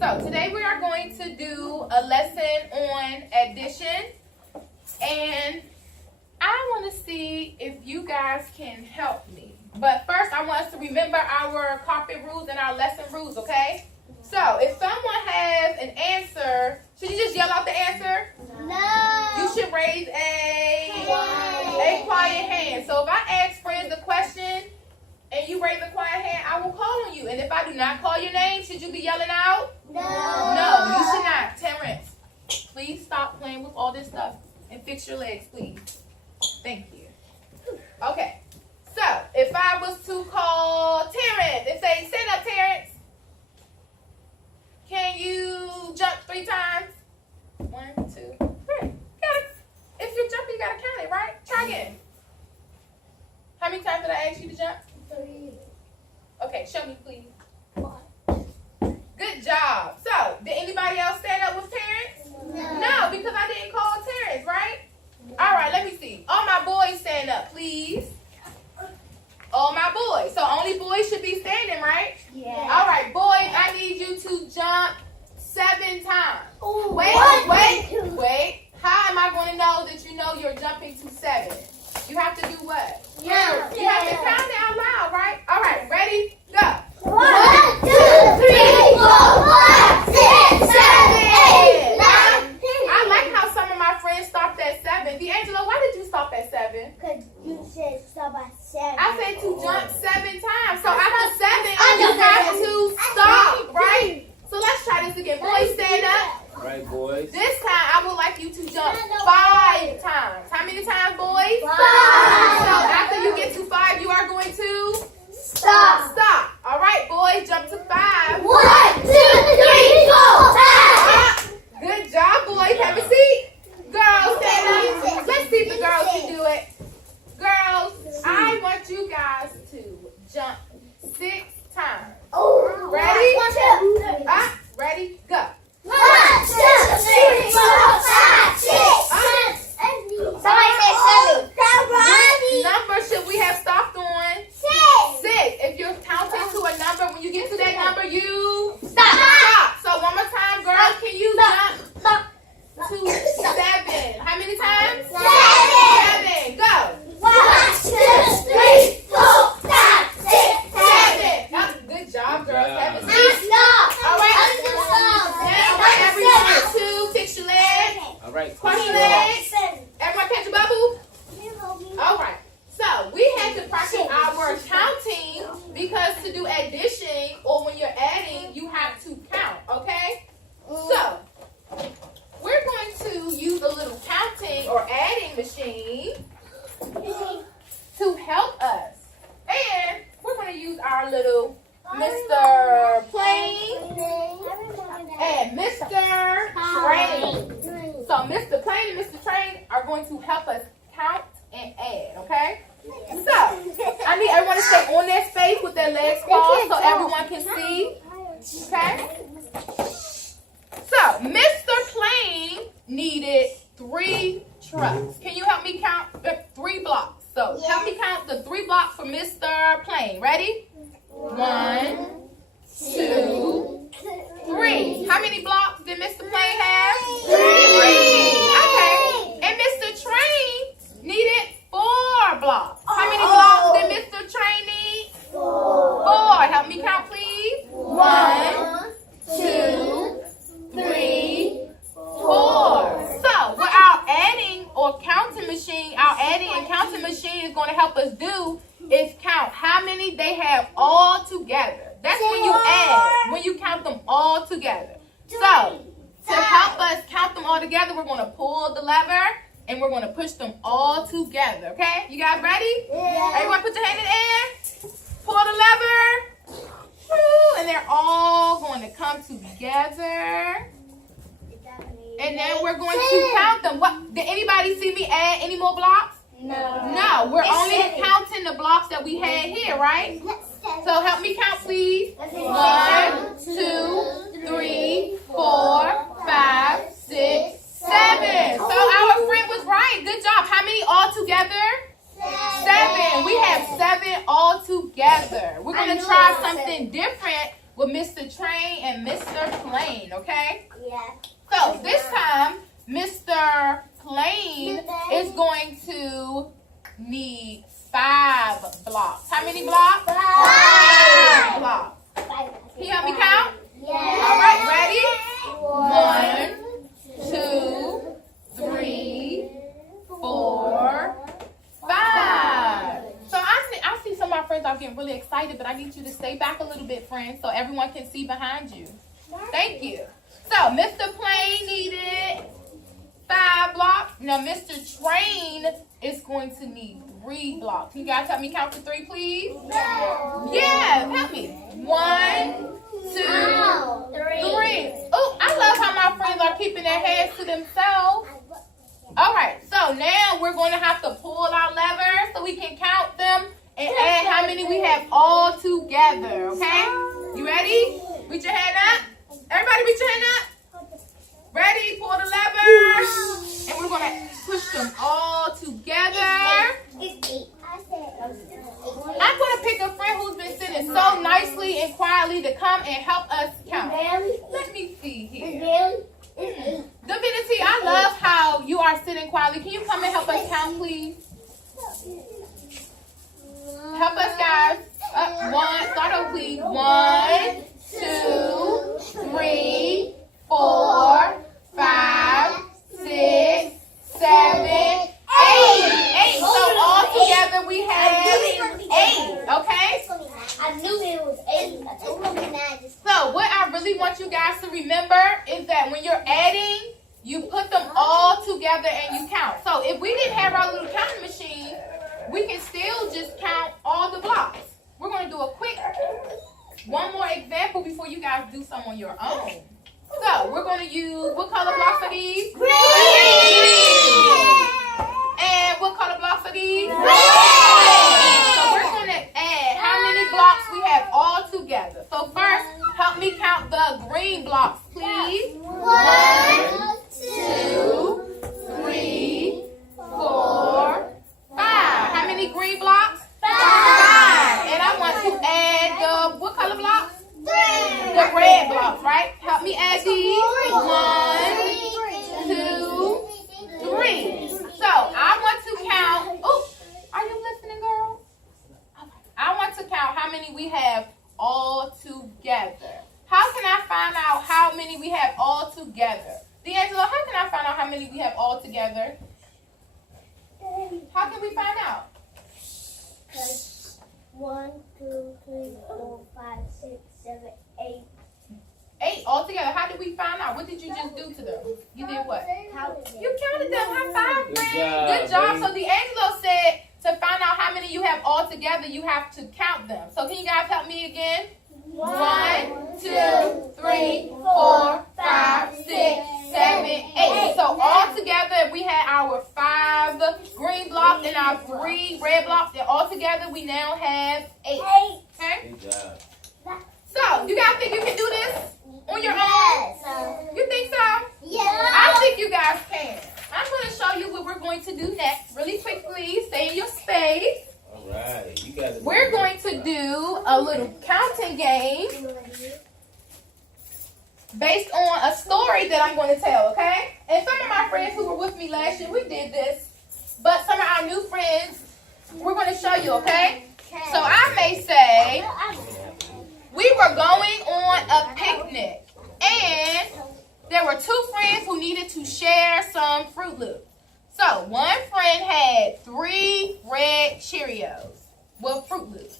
So today we are going to do a lesson on addition, and I want to see if you guys can help me. But first I want us to remember our carpet rules and our lesson rules, okay? So if someone has an answer, should you just yell out the answer? No. You should raise a quiet hand. So if I ask friends a question and you raise a quiet hand, I will call on you. And if I do not call your name, should you be yelling out? No. No, you should not. Terrence, please stop playing with all this stuff and fix your legs, please. Thank you. Okay. So if I was to call Terrence and say, stand up, Terrence. Can you jump 3 times? 1, 2, 3. If you're jumping, you gotta count it, right? Try again. How many times did I ask you to jump? 3. Okay, show me, please. 1. Good job. So, did anybody else stand up with Terrence? No, because I didn't call Terrence, right? All right, let me see. All my boys stand up, please. All my boys. So only boys should be standing, right? Yeah. All right, boys, I need you to jump 7 times. Ooh, Wait. How am I going to know that you know you're jumping to 7? You have to do what? Yeah. You have to count it out loud, right? All right, ready? Go. 1, 2, 3, 4, 5, 6, 7, 8, 9. I like how some of my friends stopped at 7. D'Angelo, why did you stop at 7? Because you said stop at 7. I said to jump 7 times. So after 7, you have to stop, right? So let's try this again. Boys, stand up. All right, boys. This time, I would like you to jump 5 times. How many times, boys? 5. So after you get to 5, you are going to Stop. stop. All right, boys, jump to 5. 1, 2, 3, 4, 5. Good job, boys. Have a seat. Girls, stand up. Let's see if the girls can do it. Girls, I want you guys to jump 6 times. Ready? 1, 2, 3. Ready? Go. 1, 2, 3, 4, 5, 6, 7. Somebody say 7. What number should we have stopped on? 6. 6. If you're counting to a number, when you get to that number, you Stop. So one more time, girls, can you jump to 7? How many times? 7. Go. 1, 2, 3, 4, 5, 6, 7. Good job, girls. Have a seat. Stop. All right. Now, everyone, 2, fix your leg. All right. Cross your legs. Everyone catch a bubble. All right. So we had to practice our counting because to do addition or when you're adding, you have to count. Okay. So we're going to use a little counting or adding machine to help us, and we're going to use our little Mr. Plain and Mr. Train. So Mr. Plain and Mr. Train are going to help us count and add, okay? So, I need everyone to stay on their space with their legs crossed so everyone can see, okay? So, Mr. Plain needed 3 trucks. Can you help me count 3 blocks? So, help me count the 3 blocks for Mr. Plain. Ready? 1, 2, 3. How many blocks did Mr. Plain have? 3. Okay. And Mr. Train needed 4 blocks. How many blocks did Mr. Train need? 4. Help me count, please. 1, 2, 3, 4. So what our adding or counting machine, our adding and counting machine is going to help us do is count how many they have all together. That's when you add, when you count them all together. So to help us count them all together, we're going to pull the lever and we're going to push them all together. Okay? You guys ready? Yeah. Everyone put your hand in the air. Pull the lever. Woo, and they're all going to come together. And then we're going to count them. What? Did anybody see me add any more blocks? No. We're only counting the blocks that we had here, right? So help me count, please. 1, 2, 3, 4, 5, 6, 7. So our friend was right. Good job. How many all together? 7. We have 7 all together. We're going to try something different with Mr. Mr. Train and Mr. Plain, okay? Yeah. So this time, Mr. Plain is going to need 5 blocks. How many blocks? 5 blocks. Can you help me count? Yeah. All right, ready? 1, 2, 3, 4, 5. So I see some of my friends are getting really excited, but I need you to stay back a little bit, friends, so everyone can see behind you. Thank you. So Mr. Plain needed 5 blocks. Now Mr. Train is going to need 3 blocks. Can you guys help me count to 3, please? Yeah, help me. 1, 2, 3. Oh, I love how my friends are keeping their hands to themselves. All right, so now we're going to have to pull our lever so we can count them and add how many we have all together, okay? You ready? Reach your hand up. Everybody reach your hand up. Ready? Pull the lever. And we're going to push them all together. I'm going to pick a friend who's been sitting so nicely and quietly to come and help us count. Let me see here. Divinity, I love how you are sitting quietly. Can you come and help us count, please? Help us, guys. Start over, please. 1, 2, 3, 4, 5, 6, 7, 8. 8. So all together we have 8. Okay? I knew it was 8. I told him 9. So what I really want you guys to remember is that when you're adding, you put them all together and you count. So if we didn't have our little counting machine, we can still just count all the blocks. We're going to do a quick one more example before you guys do some on your own. So we're going to use, what color blocks are these? Green. And what color blocks are these? Red. So we're going to add how many blocks we have all together. So first, help me count the green blocks, please. 1, 2, 3, 4, 5. How many green blocks? 5. And I want to add the, what color blocks? 3. The red blocks, right? Help me add these. 1, 2, 3. So I want to count. Oh, are you listening, girl? I want to count how many we have all together. How can I find out how many we have all together? D'Angelo, how can I find out how many we have all together? How can we find out? 1, 2, 3, 4, 5, 6, 7, 8. 8 all together. How did we find out? What did you just do to them? You did what? You counted them. High five, friend. Good job. So D'Angelo said to find out how many you have all together, you have to count them. So can you guys help me again? 1, 2, 3, 4, 5, 6, 7, 8. So all together we had our 5 green blocks and our 3 red blocks, and all together we now have 8. Okay? Good job. So you guys think you can do this on your own? You think so? Yeah. I think you guys can. I'm going to show you what we're going to do next. Really quickly, stay in your space. All right. You guys. We're going to do a little counting game based on a story that I'm going to tell, okay? And some of my friends who were with me last year, we did this. But some of our new friends, we're going to show you, okay? So I may say, we were going on a picnic, and there were 2 friends who needed to share some Fruit Loops. So one friend had 3 red Cheerios with Fruit Loops.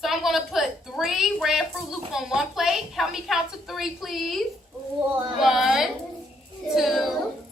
So I'm going to put 3 red Fruit Loops on one plate. Help me count to 3, please. 1, 2,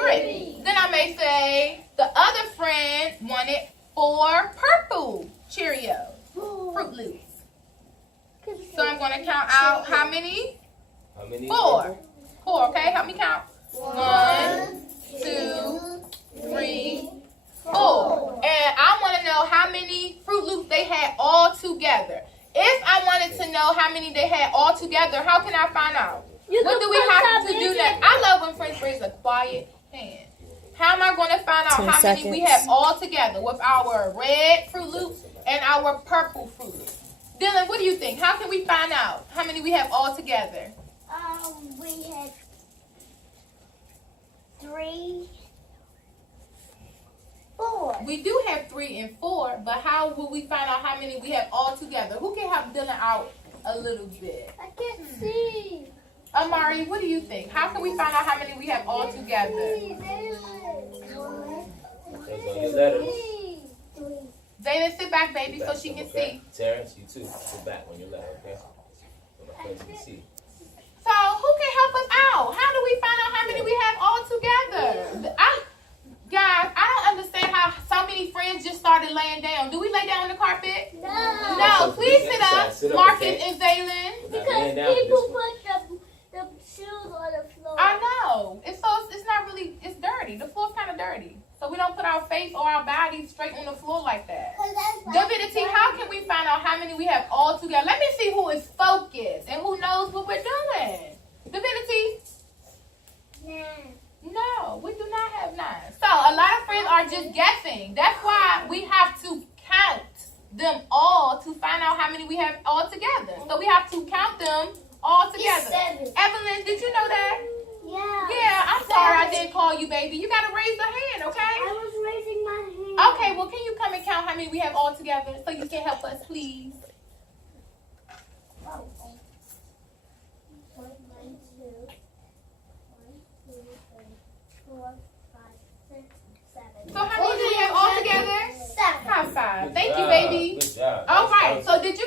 3. Then I may say the other friend wanted 4 purple Cheerios, Fruit Loops. So I'm going to count out how many? How many? 4. 4, okay? Help me count. 1, 2, 3, 4. And I want to know how many Fruit Loops they had all together. If I wanted to know how many they had all together, how can I find out? What do we have to do that? I love when friends raise a quiet hand. How am I going to find out how many we have all together with our red Fruit Loops and our purple Fruit Loops? Dylan, what do you think? How can we find out how many we have all together? We had 3, 4. We do have 3 and 4, but how will we find out how many we have all together? Who can help Dylan out a little bit? I can't see. Amari, what do you think? How can we find out how many we have all together? That's on your letters. Zayden, sit back, baby, so she can see. Terrence, you too. Sit back on your letter, okay? So my friends can see. So, who can help us out? How do we find out how many we have all together? Guys, I don't understand how so many friends just started laying down. Do we lay down on the carpet? No. No, please sit up, Marcus and Zaylin. Because people put the shoes on the floor. I know. It's not really, it's dirty. The floor's kind of dirty. So we don't put our face or our bodies straight on the floor like that. Divinity, how can we find out how many we have all together? Let me see who is focused and who knows what we're doing. Divinity? 9. No, we do not have 9. So a lot of friends are just guessing. That's why we have to count them all to find out how many we have all together. So we have to count them all together. It's 7. Evelyn, did you know that? Yeah. Yeah, I'm sorry I didn't call you, baby. You got to raise the hand, okay? I was raising my hand. Okay, well, can you come and count how many we have all together so you can help us, please?